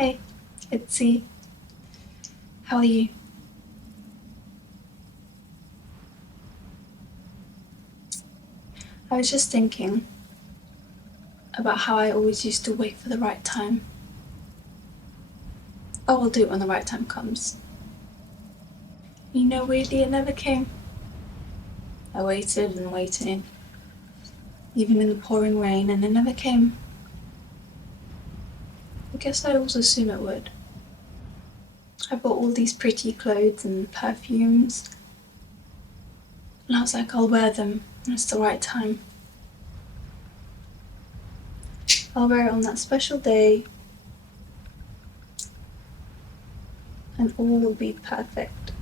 Hey, it's Z. How are you? I was just thinking about how I always used to wait for the right time. Oh, I'll do it when the right time comes. Weirdly, it never came. I waited and waited, even in the pouring rain, and it never came. I guess I always assumed it would. I bought all these pretty clothes and perfumes, and I was like, I'll wear them when it's the right time. I'll wear it on that special day, and all will be perfect.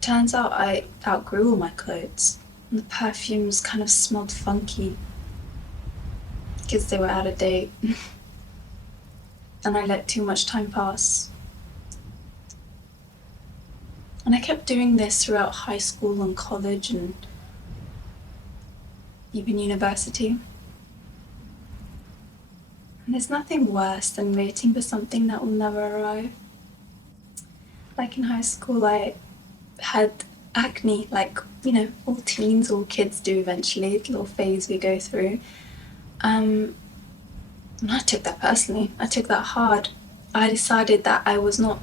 Turns out I outgrew all my clothes, and the perfumes kind of smelled funky because they were out of date, and I let too much time pass. And I kept doing this throughout high school and college and even university. And there's nothing worse than waiting for something that will never arrive. Like in high school, I had acne, like, all teens, all kids do eventually, the little phase we go through. And I took that personally. I took that hard. I decided that I was not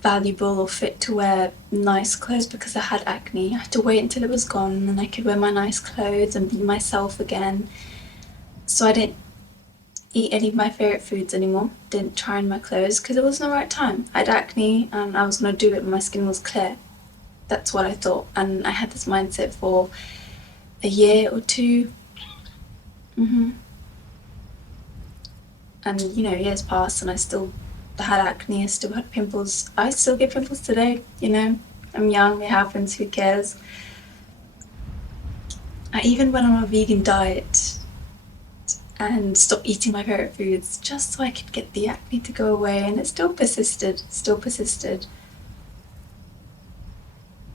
valuable or fit to wear nice clothes because I had acne. I had to wait until it was gone and then I could wear my nice clothes and be myself again. So I didn't eat any of my favourite foods anymore, didn't try on my clothes because it wasn't the right time. I had acne and I was going to do it when my skin was clear. That's what I thought, and I had this mindset for a year or two. And years passed and I still had acne, I still had pimples. I still get pimples today, I'm young, it happens, who cares. I even went on a vegan diet and stopped eating my favourite foods just so I could get the acne to go away, and it still persisted.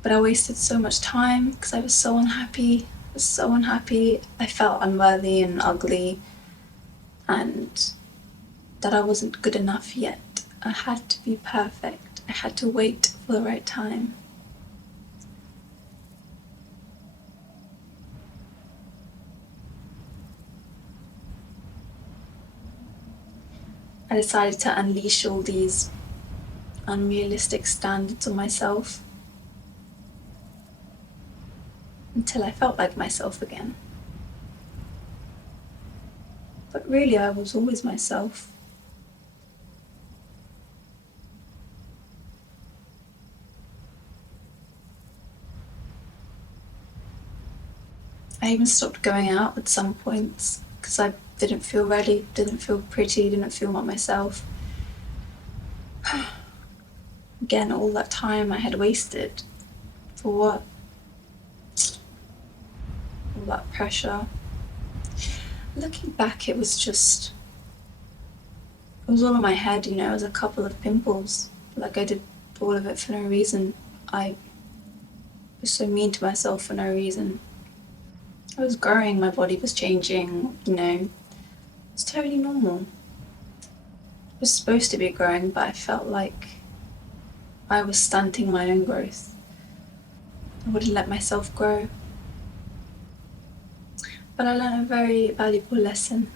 But I wasted so much time because I was so unhappy. I felt unworthy and ugly, and that I wasn't good enough yet. I had to be perfect. I had to wait for the right time. I decided to unleash all these unrealistic standards on myself until I felt like myself again. But really, I was always myself. I even stopped going out at some points because I didn't feel ready, didn't feel pretty, didn't feel like myself. Again, all that time I had wasted. For what? All that pressure. Looking back, it was all in my head, it was a couple of pimples. Like, I did all of it for no reason. I was so mean to myself for no reason. I was growing, my body was changing, it's totally normal. I was supposed to be growing, but I felt like I was stunting my own growth. I wouldn't let myself grow. But I learned a very valuable lesson.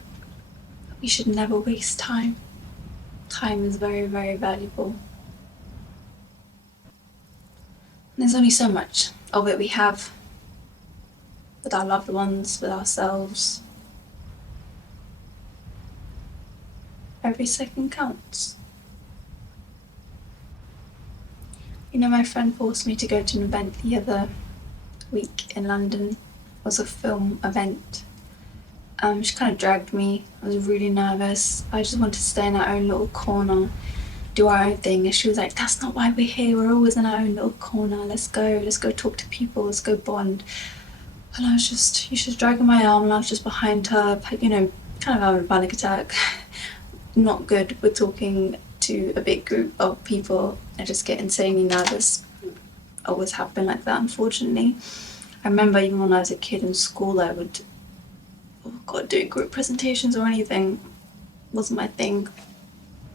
We should never waste time. Time is very, very valuable. And there's only so much of it we have with our loved ones, with ourselves. Every second counts. My friend forced me to go to an event the other week in London. It was a film event. She kind of dragged me. I was really nervous. I just wanted to stay in our own little corner, do our own thing. And she was like, that's not why we're here. We're always in our own little corner. Let's go talk to people. Let's go bond. And I was just dragging my arm and I was just behind her, kind of having a panic attack. Not good with talking to a big group of people. I just get insanely nervous. Always have been like that, unfortunately. I remember even when I was a kid in school, I would God, doing group presentations or anything wasn't my thing.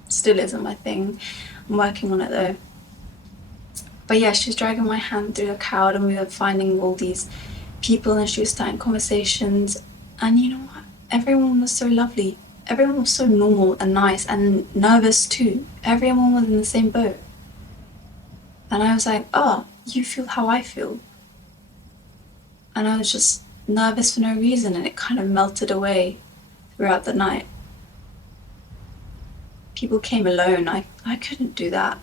Still isn't my thing. I'm working on it though. But yeah, she was dragging my hand through the crowd and we were finding all these people and she was starting conversations. And you know what? Everyone was so lovely. Everyone was so normal and nice and nervous too. Everyone was in the same boat. And I was like, oh, you feel how I feel. And I was just nervous for no reason and it kind of melted away throughout the night. People came alone. I couldn't do that.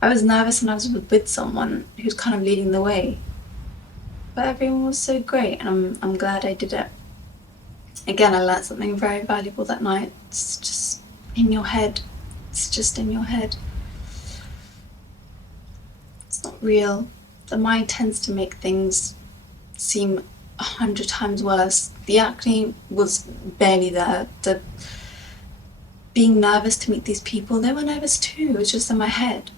I was nervous when I was with someone who's kind of leading the way. But everyone was so great and I'm glad I did it. Again, I learned something very valuable that night. It's just in your head. It's just in your head. It's not real. The mind tends to make things seem 100 times worse. The acne was barely there. The being nervous to meet these people, they were nervous too. It was just in my head.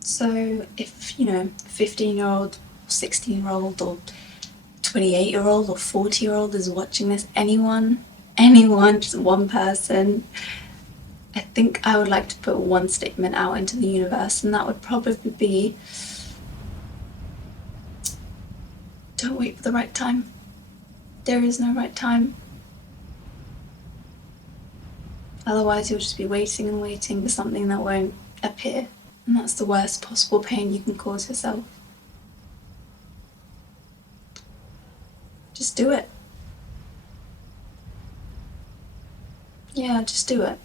So if, 15-year-old, 16-year-old or 28-year-old or 40-year-old is watching this, anyone, just one person, I think I would like to put one statement out into the universe, and that would probably be, don't wait for the right time. There is no right time. Otherwise you'll just be waiting and waiting for something that won't appear. And that's the worst possible pain you can cause yourself. Just do it. Yeah, just do it.